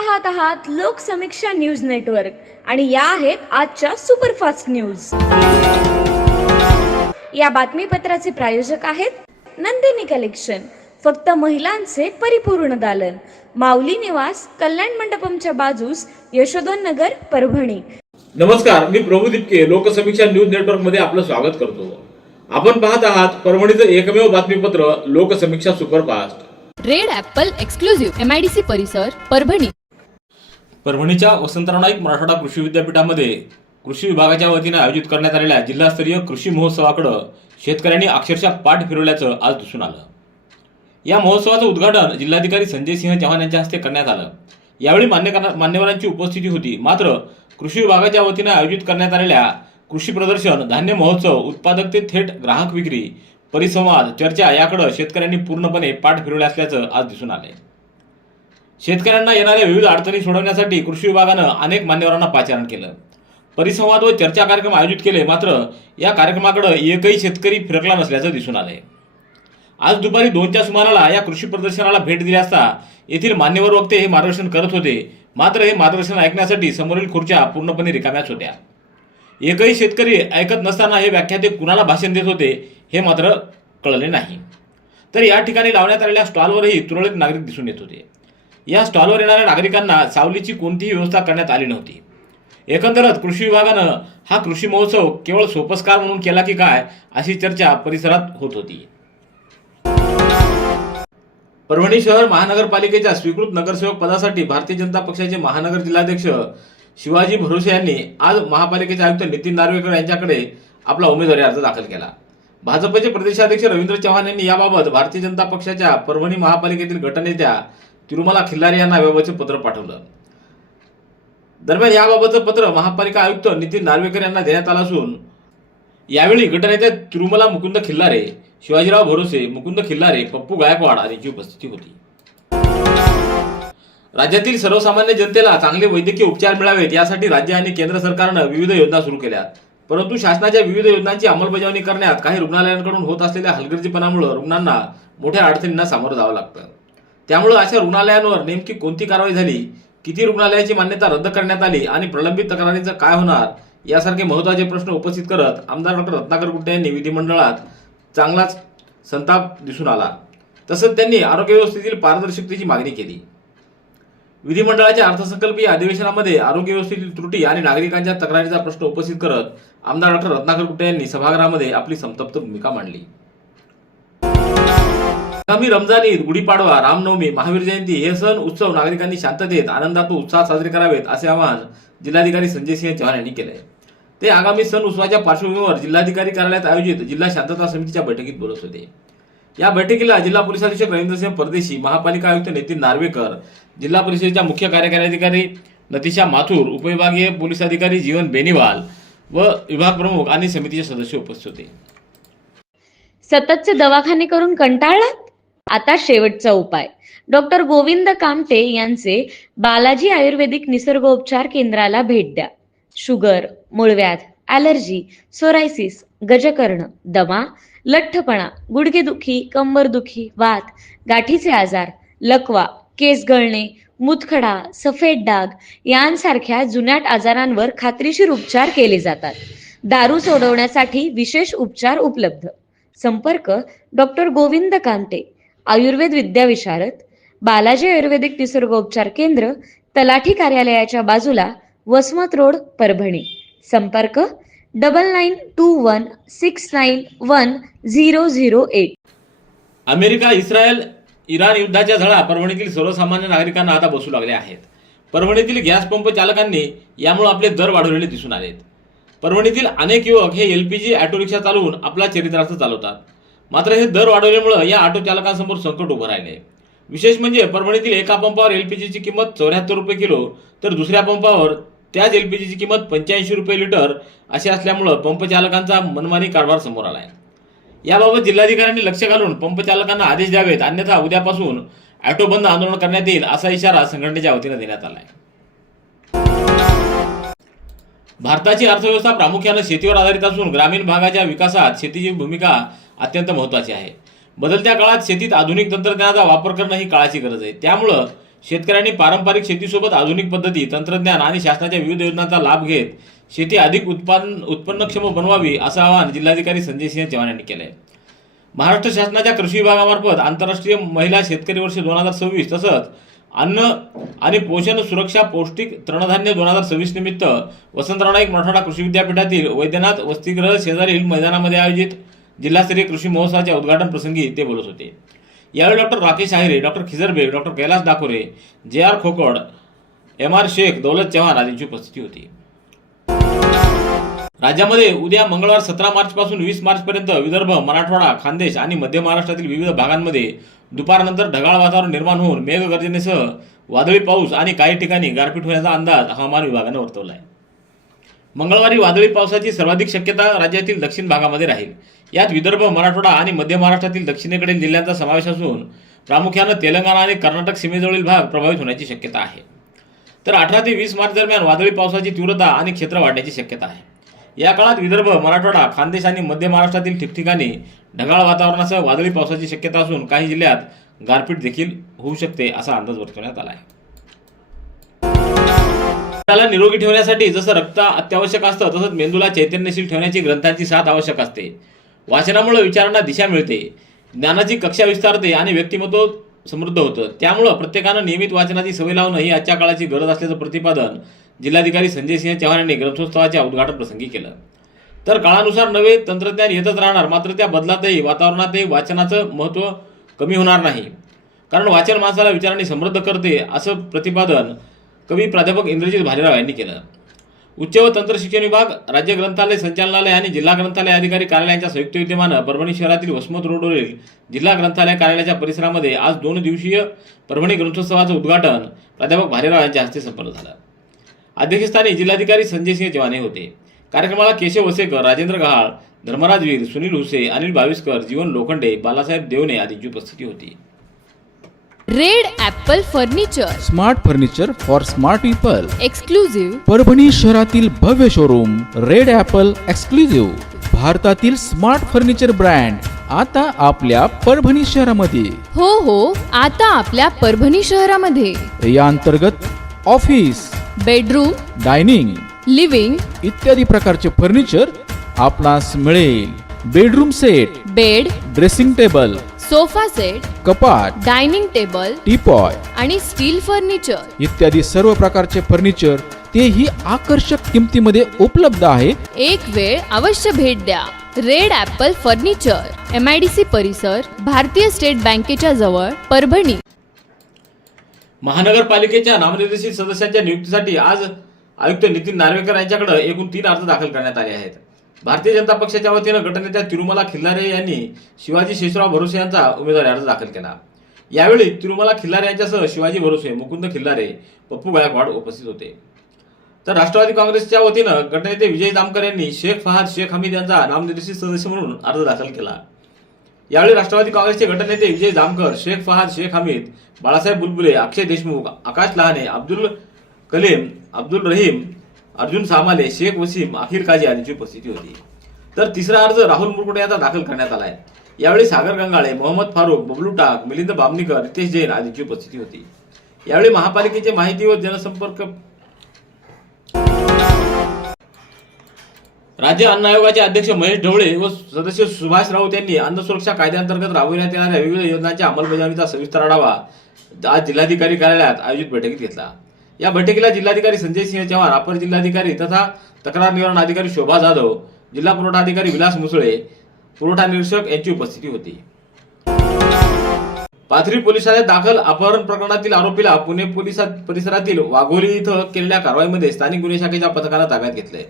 पाहत आहात Loksamiksha news network आणि या आहेत आजच्या सुपरफास्ट न्यूज। या बातमीपत्राचे प्रायोजक आहेत नंदिनी कलेक्शन, फक्त महिलांचे परिपूर्ण दालन, माऊली निवास, कल्याण मंडपमच्या बाजूस, यशोधन नगर, परभणी। नमस्कार, मी प्रभू दिपके लोकसमीक्षा न्यूज नेटवर्क मध्ये आपलं स्वागत करतो। आपण पाहत आहात परभणीचं एकमेव बातमीपत्र Loksamiksha superfast. Red Apple exclusive MIDC परिसर परभणी। परभणीच्या वसंतराव नाईक मराठवाडा कृषी विद्यापीठामध्ये कृषी विभागाच्या वतीने आयोजित करण्यात आलेल्या जिल्हास्तरीय कृषी महोत्सवाकडे शेतकऱ्यांनी अक्षरशः पाठ फिरवल्याचं आज दिसून आलं। या महोत्सवाचं उद्घाटन जिल्हाधिकारी संजय सिंह चव्हाण यांच्या हस्ते करण्यात आलं। यावेळी मान्यवरांची उपस्थिती होती। मात्र कृषी विभागाच्या वतीने आयोजित करण्यात आलेल्या कृषी प्रदर्शन, धान्य महोत्सव, उत्पादक ते थेट ग्राहक विक्री, परिसंवाद, चर्चा याकडे शेतकऱ्यांनी पूर्णपणे पाठ फिरवले असल्याचं आज दिसून आले। शेतकऱ्यांना येणाऱ्या विविध अडचणी सोडवण्यासाठी कृषी विभागानं अनेक मान्यवरांना पाचारण केलं, परिसंवाद व चर्चा कार्यक्रम आयोजित केले। मात्र या कार्यक्रमाकडे एकही शेतकरी फिरकला नसल्याचं दिसून आलंय। आज दुपारी 2च्या सुमाराला या कृषी प्रदर्शनाला भेट दिली असता येथील मान्यवर वक्ते हे मार्गदर्शन करत होते। मात्र हे मार्गदर्शन ऐकण्यासाठी समोरील खुर्च्या पूर्णपणे रिकाम्याच होत्या। एकही शेतकरी ऐकत नसताना हे व्याख्याते कुणाला भाषण देत होते हे मात्र कळले नाही। तर या ठिकाणी लावण्यात आलेल्या स्टॉलवरही तुरळक नागरिक दिसून येत होते। या स्टॉलवर येणाऱ्या नागरिकांना सावलीची कोणतीही व्यवस्था करण्यात आली नव्हती। एकंदरच कृषी विभागानं हा कृषी महोत्सव केवळ सोपस्कार म्हणून केला की काय अशी चर्चा परिसरात होत होती। परभणी शहर महानगरपालिकेच्या स्वीकृत नगरसेवक पदासाठी भारतीय जनता पक्षाचे महानगर जिल्हाध्यक्ष शिवाजी भरोसे यांनी आज महापालिकेचे आयुक्त नितीन नार्वेकर यांच्याकडे आपला उमेदवारी अर्ज दाखल केला। भाजपचे प्रदेशाध्यक्ष रवींद्र चव्हाण यांनी याबाबत भारतीय जनता पक्षाच्या परभणी महापालिकेतील गटनेत्या तिरुमला खिल्लारे यांना याबाबतचे पत्र पाठवलं। दरम्यान याबाबतचं पत्र महापालिका आयुक्त नितीन नार्वेकर यांना देण्यात आलं असून यावेळी गटनेत्या तिरुमला मुकुंद खिल्लारे, शिवाजीराव भरोसे, मुकुंद खिल्लारे, पप्पू गायकवाड यांची उपस्थिती होती। राज्यातील सर्वसामान्य जनतेला चांगले वैद्यकीय उपचार मिळावेत यासाठी राज्य आणि केंद्र सरकारनं विविध योजना सुरू केल्या, परंतु शासनाच्या विविध योजनांची अंमलबजावणी करण्यात काही रुग्णालयांकडून होत असलेल्या हलगर्जीपणामुळे रुग्णांना मोठ्या अडचणींना सामोरं जावं लागतं। त्यामुळे अशा रुग्णालयांवर नेमकी कोणती कारवाई झाली, किती रुग्णालयाची मान्यता रद्द करण्यात आली आणि प्रलंबित तक्रारींचं काय होणार यासारखे महत्त्वाचे प्रश्न उपस्थित करत आमदार डॉ. रत्नाकर गुट्टे यांनी विधिमंडळात चांगलाच संताप दिसून आला। तसंच त्यांनी आरोग्य व्यवस्थेतील पारदर्शकतेची मागणी केली। विधिमंडळाच्या अर्थसंकल्पीय अधिवेशनामध्ये आरोग्य व्यवस्थेतील त्रुटी आणि नागरिकांच्या तक्रारीचा प्रश्न उपस्थित करत आमदार डॉ. रत्नाकर गुट्टे यांनी सभागृहामध्ये आपली संतप्त भूमिका मांडली। आगामी रमजान ईद, गुढीपाडवा, रामनवमी, महावीर जयंती हे सण उत्सव नागरिकांनी शांततेत, आनंदात व उत्साहात साजरे करावेत असे आवाहन जिल्हाधिकारी संजय सिंह चव्हाण यांनी केले। ते आगामी सण उत्सवाच्या पार्श्वभूमीवर जिल्हाधिकारी कार्यालयात आयोजित जिल्हा शांतता समितीच्या बैठकीत बोलत होते। या बैठकीला जिल्हा पोलीस अधीक्षक रवींद्रसिंह परदेशी, महापालिका आयुक्त नितीन नार्वेकर, जिल्हा परिषदेच्या मुख्य कार्यकारी अधिकारी नतिशा माथुर, उपविभागीय पोलीस अधिकारी जीवन बेनीवाल व विभाग प्रमुख आणि समितीचे सदस्य उपस्थित होते। सततचे दवाखाने करून कंटाळलात? आता शेवटचा उपाय। डॉक्टर गोविंद कामटे यांचे बालाजी आयुर्वेदिक निसर्गोपचार केंद्राला भेट द्या। शुगर, मूळव्याध, ॲलर्जी, सोरायसिस, गजकर्ण, दमा, लठ्ठपणा, गुडघेदुखी, कंबरदुखी, वात, गाठीचे आजार, लकवा, केस गळणे, मूतखडा, सफेद डाग यांसारख्या जुनाट आजारांवर खात्रीशीर उपचार केले जातात। दारू सोडवण्यासाठी विशेष उपचार उपलब्ध। संपर्क डॉक्टर गोविंद कामटे, आयुर्वेद विद्याविशारद, बालाजी आयुर्वेदिक निसर्गोपचार केंद्र, तलाठी कार्यालयाच्या बाजूला, वसमत रोड, परभणी। संपर्क 9921691008। अमेरिका, इस्रायल, इराण युद्धाच्या झळा परभणीतील सर्वसामान्य नागरिकांना आता बसू लागल्या आहेत। परभणीतील गॅस पंप चालकांनी यामुळे आपले दर वाढवलेले दिसून आलेत। परभणीतील अनेक युवक हे LPG ऑटो रिक्षा चालवून आपला चरितार्थ चालवतात। मात्र हे दर वाढवल्यामुळे या ऑटो चालकांसमोर संकट उभं राहिले। विशेष म्हणजे परभणीतील एका पंपावर LPGची किंमत 74 रुपये किलो तर दुसऱ्या पंपावर त्याच LPGची किंमत 85 रुपये लिटर अशी असल्यामुळे पंप चालकांचा मनमानी कारभार समोर आलाय। याबाबत जिल्हाधिकाऱ्यांनी लक्ष घालून पंप चालकांना आदेश द्यावेत, अन्यथा उद्यापासून ऑटो बंद आंदोलन करण्यात येईल असा इशारा संघटनेच्या वतीने देण्यात आलाय। भारताची अर्थव्यवस्था प्रामुख्याने शेतीवर आधारित असून ग्रामीण भागाच्या विकासात शेतीची भूमिका अत्यंत महत्त्वाची आहे। बदलत्या काळात शेतीत आधुनिक तंत्रज्ञानाचा वापर करणं ही काळाची गरज आहे। त्यामुळे शेतकऱ्यांनी पारंपरिक शेतीसोबत आधुनिक पद्धती, तंत्रज्ञान आणि शासनाच्या विविध योजनांचा लाभ घेत शेती अधिक उत्पन्नक्षम बनवावी असं आवाहन जिल्हाधिकारी संजय सिंह चव्हाण यांनी केलं आहे. महाराष्ट्र शासनाच्या कृषी विभागामार्फत आंतरराष्ट्रीय महिला शेतकरी वर्ष 2026 तसंच अन्न आणि पोषण सुरक्षा पौष्टिक तृणधान्य 2026 निमित्त वसंतराव नाईक मराठवाडा कृषी विद्यापीठातील वैद्यनाथ वसतिगृह शेजारील मैदानामध्ये आयोजित जिल्हास्तरीय कृषी महोत्सवाच्या उद्घाटन प्रसंगी ते बोलत होते. यावेळी doctor Rakesh Ahire, doctor Khizar Baig, doctor Kailas Dakore, JR Khokad, MR Shaikh, Daulat Chavan आदींची उपस्थिती होती. राज्यामध्ये उद्या मंगळवार 17 मार्च पासून 20 मार्च पर्यंत विदर्भ, मराठवाडा, खानदेश आणि मध्य महाराष्ट्रातील विविध भागांमध्ये दुपारनंतर ढगाळ वातावरण निर्माण होऊन मेघगर्जनेसह वादळी पाऊस आणि काही ठिकाणी गारपीट होण्याचा अंदाज हवामान विभागाने वर्तवला आहे. मंगळवारी वादळी पावसाची सर्वाधिक शक्यता राज्यातील दक्षिण भागामध्ये राहील. यात विदर्भ, मराठवाडा आणि मध्य महाराष्ट्रातील दक्षिणेकडील जिल्ह्यांचा समावेश असून प्रामुख्याने तेलंगणा आणि कर्नाटक सीमेजवळील भाग प्रभावित होण्याची शक्यता आहे. तर 18 ते 20 मार्च दरम्यान वादळी पावसाची तीव्रता आणि क्षेत्र वाढण्याची शक्यता आहे. या काळात विदर्भ, मराठवाडा, खानदेश आणि मध्य महाराष्ट्रातील ठिकठिकाणी ढगाळ वातावरणासह वादळी पावसाची शक्यता असून काही जिल्ह्यात गारपीट देखील होऊ शकते असा अंदाज वर्तवण्यात आला आहे. शरीराला निरोगी ठेवण्यासाठी जसं रक्त अत्यावश्यक असतं तसंच मेंदूला चैतन्यशील ठेवण्याची ग्रंथांची साथ आवश्यक असते. वाचनामुळे विचारांना दिशा मिळते, ज्ञानाची कक्षा विस्तारते आणि व्यक्तिमत्व समृद्ध होतं. त्यामुळं प्रत्येकानं नियमित वाचनाची सवय लावणं ही आजच्या काळाची गरज असल्याचं प्रतिपादन जिल्हाधिकारी संजय सिंह चव्हाण यांनी ग्रंथोत्सवाच्या उद्घाटन प्रसंगी केलं. तर काळानुसार नवे तंत्रज्ञान येतच राहणार, मात्र त्या बदलातही वातावरणातही वाचनाचं महत्त्व कमी होणार नाही, कारण वाचन माणसाला विचारांनी समृद्ध करते असं प्रतिपादन कवी प्राध्यापक इंद्रजित भालेराव यांनी केलं. उच्च व तंत्र शिक्षण विभाग, राज्य ग्रंथालय संचालनालय आणि जिल्हा ग्रंथालय अधिकारी कार्यालयांच्या संयुक्त विद्यमानं परभणी शहरातील वसमत रोडवरील जिल्हा ग्रंथालय कार्यालयाच्या परिसरामध्ये आज 2 दिवसीय परभणी ग्रंथोत्सवाचं उद्घाटन प्राध्यापक भालेराव यांच्या हस्ते संपन्न झालं. अध्यक्षस्थानी जिल्हाधिकारी संजय सिंह चव्हाण होते. कार्यक्रमाला केशव वसेकर, राजेंद्र गहाळ, धर्मराज वीर, सुनील हुसे, अनिल बाविस्कर, जीवन लोखंडे, बालासाहेब देवणे आदींची उपस्थिती होती. Red Apple furniture, smart furniture for smart people. Exclusive Parbhani शहरातील भव्य शोरूम रेड ॲपल एक्सक्लुझिव्ह, भारतातील स्मार्ट फर्निचर ब्रँड आता आपल्या परभणी शहरामध्ये. हो, आता आपल्या परभणी शहरामध्ये. या अंतर्गत ऑफिस, बेडरूम, डायनिंग, लिव्हिंग इत्यादी प्रकारचे फर्निचर आपणास मिळेल. Bedroom set, bed, dressing table, sofa set, कपाट, डायनिंग टेबल टीपॉय आणि स्टील फर्निचर इत्यादी सर्व प्रकारचे फर्निचर तेही आकर्षक किमतीमध्ये उपलब्ध आहे. एक वेळ अवश्य भेट द्या. रेड ॲपल फर्निचर, MIDC परिसर, भारतीय स्टेट बँकेच्या जवळ, परभणी. महानगरपालिकेच्या नामनिर्देशित सदस्यांच्या नियुक्तीसाठी आज आयुक्त नितीन नार्वेकर यांच्याकडे एकूण 3 अर्ज दाखल करण्यात आले आहेत. भारतीय जनता पक्षाच्या वतीनं गटनेत्या तिरुमला खिल्लारे यांनी शिवाजी शेषराव भरोसे यांचा उमेदवारी अर्ज दाखल केला. यावेळी तिरुमला खिल्लारे यांच्यासह शिवाजी भरोसे, मुकुंद खिल्लारे, पप्पू गायकवाड उपस्थित होते. तर राष्ट्रवादी काँग्रेसच्या वतीनं गटनेते विजय जामकर यांनी शेख फहाद शेख हमीद यांचा नामनिर्देशित सदस्य म्हणून अर्ज दाखल केला. यावेळी राष्ट्रवादी काँग्रेसचे गटनेते विजय जामकर, शेख फहाद शेख हमीद, बाळासाहेब बुलबुले, अक्षय देशमुख, आकाश लहाने, अब्दुल कलीम, अब्दुल रहीम, अर्जुन सामाले, शेख वसीम, अखिल काजी आदींची उपस्थिती होती. तर तिसरा अर्ज राहुल मुरकुटे यांचा दाखल करण्यात आला आहे. यावेळी सागर गंगाळे, मोहम्मद फारूक, बबलू टाक, मिलिंद बामणीकर, रितेश जैन आदींची उपस्थिती होती. यावेळी महापालिकेचे माहिती व जनसंपर्क राज्य अन्न आयोगाचे अध्यक्ष महेश ढवळे व सदस्य सुभाष राऊत यांनी अन्न सुरक्षा कायद्याअंतर्गत राबविण्यात येणाऱ्या विविध योजनांच्या अंमलबजावणीचा सविस्तर आढावा आज जिल्हाधिकारी कार्यालयात आयोजित बैठकीत घेतला. या बैठकीला जिल्हाधिकारी संजय सिंह चव्हाण, अपर जिल्हाधिकारी तथा तक्रार निवारण अधिकारी शोभा जाधव, जिल्हा पुरवठा अधिकारी विलास मुसळे, पुरवठा निरीक्षक यांची उपस्थिती होती. पाथरी पोलीस ठाण्यात दाखल अपहरण प्रकरणातील आरोपीला पुणे पोलीस परिसरातील वाघोली इथं केलेल्या कारवाईमध्ये स्थानिक गुन्हे शाखेच्या पथकानं ताब्यात घेतले.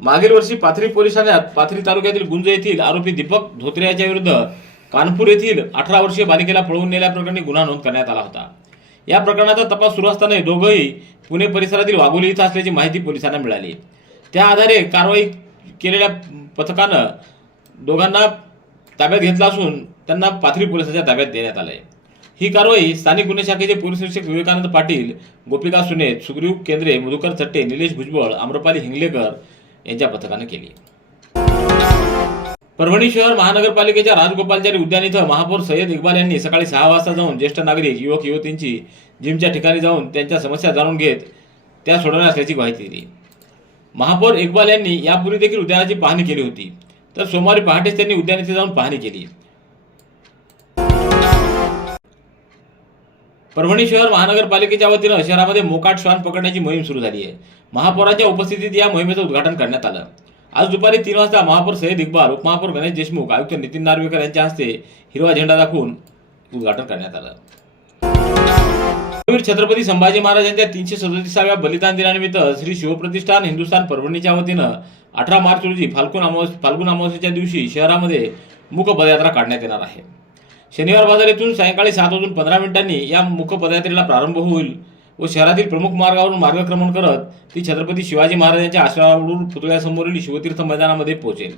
मागील वर्षी पाथरी पोलीस ठाण्यात पाथरी तालुक्यातील गुंज येथील आरोपी दीपक धोत्रे याच्या विरुद्ध कानपूर येथील 18 वर्षीय बालिकेला पळवून नेल्याप्रकरणी गुन्हा नोंद करण्यात आला होता. या प्रकरणाचा तपास सुरू असताना दोघंही पुणे परिसरातील वाघोली इथं असल्याची माहिती पोलिसांना मिळाली. त्या आधारे कारवाई केलेल्या पथकानं दोघांना ताब्यात घेतला असून त्यांना पाथरी पोलिसांच्या ताब्यात देण्यात आलंय. ही कारवाई स्थानिक गुन्हे शाखेचे पोलीस निरीक्षक विवेकानंद पाटील, गोपिका सुनेत, सुग्रीव केंद्रे, मधुकर चट्टे, निलेश भुजबळ, आम्रपाली हिंगलेकर यांच्या पथकानं केली. परभणी शहर महानगरपालिकेच्या राजगोपालचारी उद्यान इथं महापौर सय्यद इक्बाल यांनी सकाळी 6 वाजता जाऊन ज्येष्ठ नागरिक, युवक युवतींची जिमच्या ठिकाणी जाऊन त्यांच्या समस्या जाणून घेत त्या सोडवणार असल्याची माहिती दिली. महापौर इक्बाल यांनी यापूर्वी देखील उद्यानाची पाहणी केली होती, तर सोमवारी पहाटेच त्यांनी उद्यान येथे जाऊन पाहणी केली. परभणी शहर महानगरपालिकेच्या वतीनं शहरामध्ये मोकाट श्वान पकडण्याची मोहीम सुरू झाली आहे. महापौरांच्या उपस्थितीत या मोहिमेचं उद्घाटन करण्यात आलं. आज दुपारी 3 वाजता महापौर सय्यद इक्बाल, उपमहापौर गणेश देशमुख, आयुक्त नितीन नार्वेकर यांच्या हस्ते हिरवा झेंडा दाखवून उद्घाटन करण्यात आलं. छत्रपती संभाजी महाराज यांच्या 337व्या बलिदान दिनानिमित्त श्री शिवप्रतिष्ठान हिंदुस्थान परभणीच्या वतीनं 18 मार्च रोजी फाल्गुन अमावस्येच्या दिवशी शहरामध्ये मूक पदयात्रा काढण्यात येणार आहे. शनिवार बाजार येथून सायंकाळी 7:15 या मूक पदयात्रेला प्रारंभ होईल व शहरातील प्रमुख मार्गावरून मार्गक्रमण करत ती छत्रपती शिवाजी महाराजांच्या आश्रमावरून पुतळ्यासमोरील शिवतीर्थ मैदानामध्ये पोहोचेल.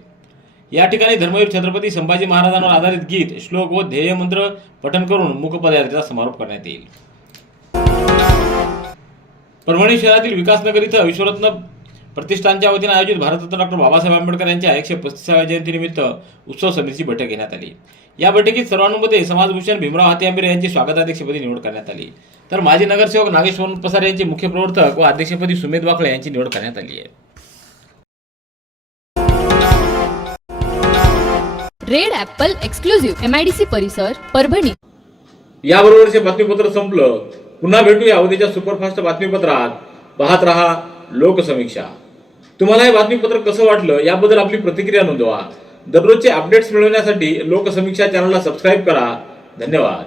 या ठिकाणी धर्मवीर छत्रपती संभाजी महाराजांवर आधारित गीत, श्लोक व ध्येयमंत्र पठण करून मूक पदयात्रेचा समारोप करण्यात येईल. परभणी शहरातील विकासनगर इथं विश्वरत्न प्रतिष्ठानच्या वतीने आयोजित भारतरत्न डॉक्टर बाबासाहेब आंबेडकर यांच्या 135व्या जयंतीनिमित्त उत्सव समितीची बैठक घेण्यात आली. या बैठकीत सर्वानुमते समाजभूषण भीमराव हाती यांची स्वागताध्यक्षपदी निवड करण्यात आली, तर माजी नगरसेवक नागेश सोनपसार यांची मुख्य प्रवर्तक व अध्यक्षपदी सुमेध वाकळे यांची निवड करण्यात आली आहे. रेड ॲपल एक्सक्लुझिव्ह MIDC परिसर परभणी. याबरोबरचे बातमीपत्र संपलं. पुन्हा भेटूया उद्याच्या सुपरफास्ट बातमीपत्रात. पाहत रहा लोकसमीक्षा. तुम्हाला हे बातमीपत्र कसं वाटलं याबद्दल आपली प्रतिक्रिया नोंदवा. दररोजचे अपडेट्स मिळवण्यासाठी लोकसमीक्षा चॅनलला सबस्क्राईब करा. धन्यवाद.